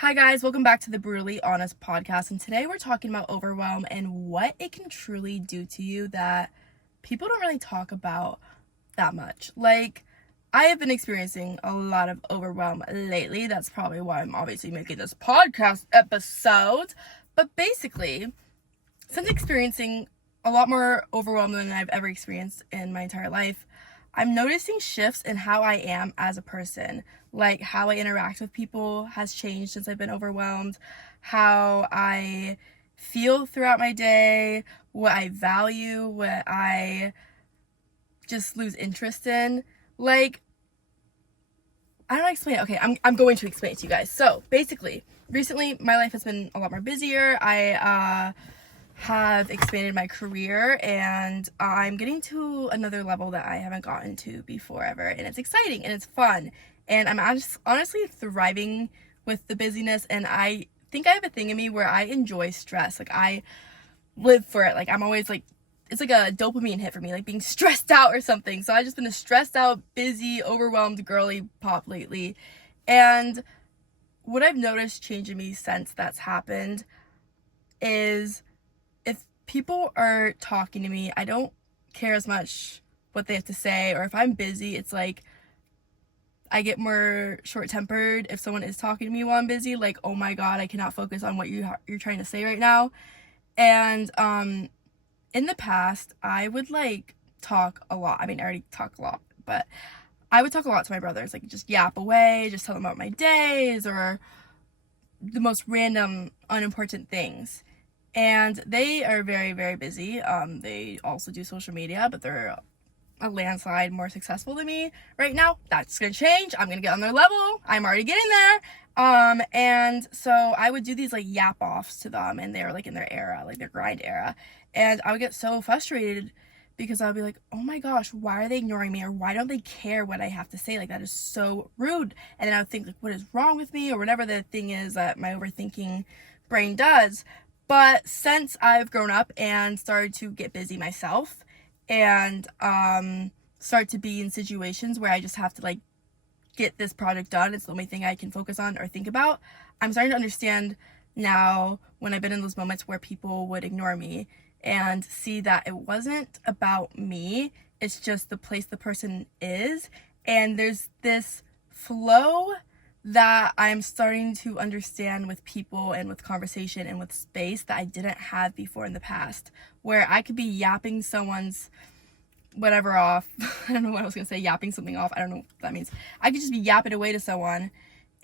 Hi guys, welcome back to the Brutally Honest podcast, and today we're talking about overwhelm and what it can truly do to you that people don't really talk about that much. I have been experiencing a lot of overwhelm lately. That's probably why I'm obviously making this podcast episode. But basically, since experiencing a lot more overwhelm than I've ever experienced in my entire life, I'm noticing shifts in how I am as a person. Like how I interact with people has changed since I've been overwhelmed, how I feel throughout my day, what I value, what I just lose interest in. Like, I don't know how to explain it. Okay, I'm going to explain it to you guys. So basically, recently my life has been a lot more busier. I have expanded my career and I'm getting to another level that I haven't gotten to before ever, and it's exciting and it's fun, and I'm honestly thriving with the busyness. And I think I have a thing in me where I enjoy stress. Like, I live for it. Like, I'm always like, it's like a dopamine hit for me, like being stressed out or something. So I've just been a stressed out, busy, overwhelmed girly pop lately. And what I've noticed changing me since that's happened is, if people are talking to me, I don't care as much what they have to say. Or if I'm busy, it's like I get more short-tempered if someone is talking to me while I'm busy. Like, oh my god, I cannot focus on what you're trying to say right now. And in the past, I would like talk a lot. I mean, I already talk a lot, but I would talk a lot to my brothers, like just yap away, just tell them about my days or the most random, unimportant things. And they are very, very busy. They also do social media, but they're a landslide more successful than me right now. That's gonna change. I'm gonna get on their level. I'm already getting there. And so I would do these like yap offs to them, and they were like in their era, like their grind era. And I would get so frustrated because I would be like, oh my gosh, why are they ignoring me? Or why don't they care what I have to say? Like, that is so rude. And then I would think, like, what is wrong with me? Or whatever the thing is that my overthinking brain does. But since I've grown up and started to get busy myself and start to be in situations where I just have to like get this project done, it's the only thing I can focus on or think about, I'm starting to understand now when I've been in those moments where people would ignore me, and see that it wasn't about me, it's just the place the person is. And there's this flow that I'm starting to understand with people and with conversation and with space that I didn't have before in the past, where I could be yapping someone's whatever off. I don't know what I was going to say, yapping something off. I don't know what that means. I could just be yapping away to someone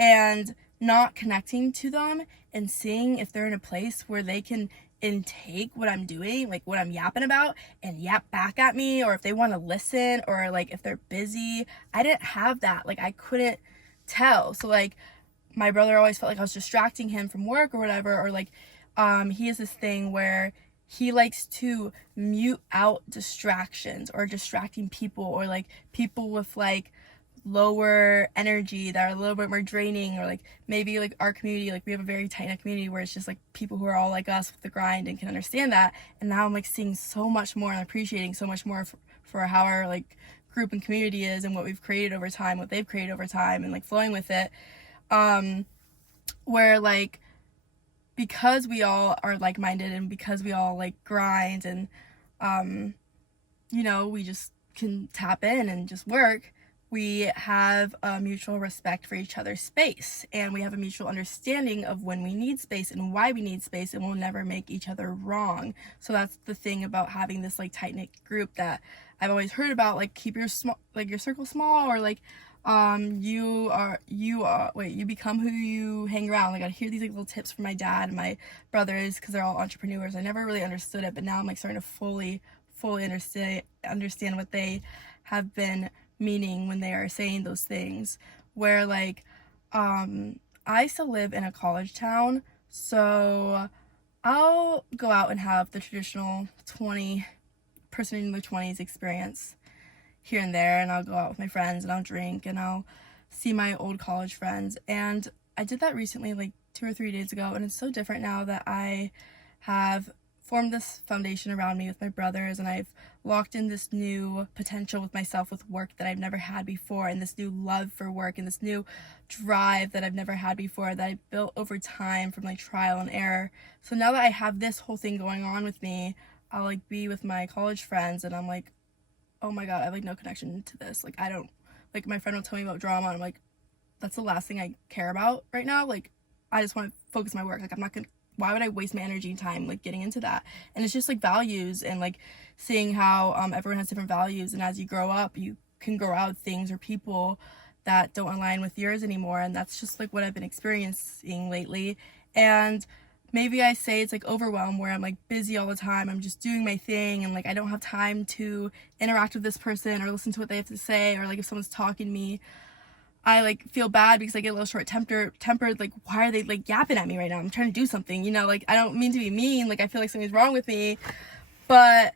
and not connecting to them and seeing if they're in a place where they can intake what I'm doing, like what I'm yapping about, and yap back at me, or if they want to listen, or like if they're busy. I didn't have that. Like, I couldn't tell. So like, my brother always felt like I was distracting him from work or whatever, or like he has this thing where he likes to mute out distractions or distracting people, or like people with like lower energy that are a little bit more draining, or like maybe like our community, like we have a very tight knit community where it's just like people who are all like us with the grind and can understand that. And now I'm like seeing so much more and appreciating so much more for how our like group and community is, and what we've created over time, what they've created over time, and like flowing with it. Where like, because we all are like-minded and because we all like grind and we just can tap in and just work, we have a mutual respect for each other's space, and we have a mutual understanding of when we need space and why we need space, and we'll never make each other wrong. So that's the thing about having this like tight-knit group that I've always heard about, like keep your your circle small, or like you become who you hang around. Like, I hear these like little tips from my dad and my brothers because they're all entrepreneurs. I never really understood it, but now I'm like starting to fully understand what they have been meaning when they are saying those things. Where like I still live in a college town, so I'll go out and have the traditional 20 person in their 20s experience here and there, and I'll go out with my friends and I'll drink and I'll see my old college friends. And I did that recently, like 2 or 3 days ago, and it's so different now that I have formed this foundation around me with my brothers, and I've locked in this new potential with myself with work that I've never had before, and this new love for work and this new drive that I've never had before that I built over time from like trial and error. So now that I have this whole thing going on with me, I'll like be with my college friends and I'm like, oh my god, I have like no connection to this. Like I don't, like my friend will tell me about drama and I'm like, that's the last thing I care about right now. Like I just want to focus my work. Like I'm not gonna, why would I waste my energy and time like getting into that? And it's just like values and like seeing how everyone has different values, and as you grow up you can grow out things or people that don't align with yours anymore. And that's just like what I've been experiencing lately. And maybe I say it's like overwhelm, where I'm like busy all the time, I'm just doing my thing, and like I don't have time to interact with this person or listen to what they have to say, or like if someone's talking to me I like feel bad because I get a little tempered, like why are they like yapping at me right now? I'm trying to do something, you know, like I don't mean to be mean, like I feel like something's wrong with me, but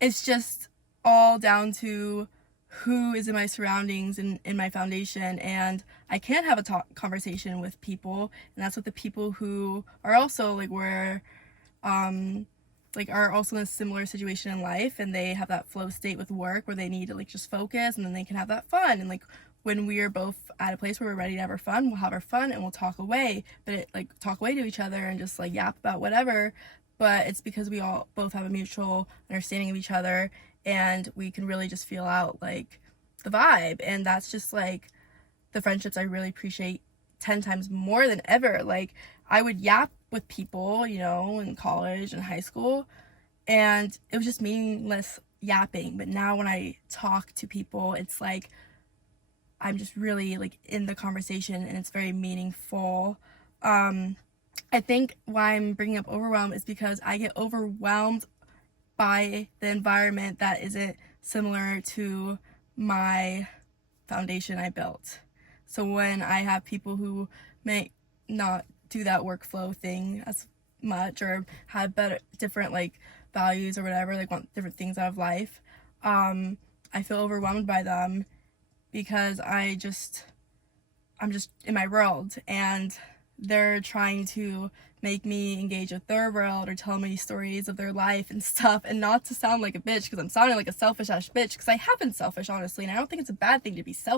it's just all down to who is in my surroundings and in my foundation. And I can have a conversation with people, and that's with the people who are also like where like are also in a similar situation in life, and they have that flow state with work where they need to like just focus, and then they can have that fun. And like when we are both at a place where we're ready to have our fun, we'll have our fun and we'll talk away, but like talk away to each other and just like yap about whatever. But it's because we all both have a mutual understanding of each other, and we can really just feel out like the vibe. And that's just like the friendships I really appreciate 10 times more than ever. Like I would yap with people, you know, in college and high school, and it was just meaningless yapping. But now when I talk to people, it's like I'm just really like in the conversation and it's very meaningful. I think why I'm bringing up overwhelm is because I get overwhelmed by the environment that isn't similar to my foundation I built. So when I have people who may not do that workflow thing as much, or have different like values or whatever, like want different things out of life, I feel overwhelmed by them because I'm just in my world, and they're trying to make me engage with their world or tell me stories of their life and stuff. And not to sound like a bitch, because I'm sounding like a selfish ass bitch, because I have been selfish, honestly, and I don't think it's a bad thing to be selfish.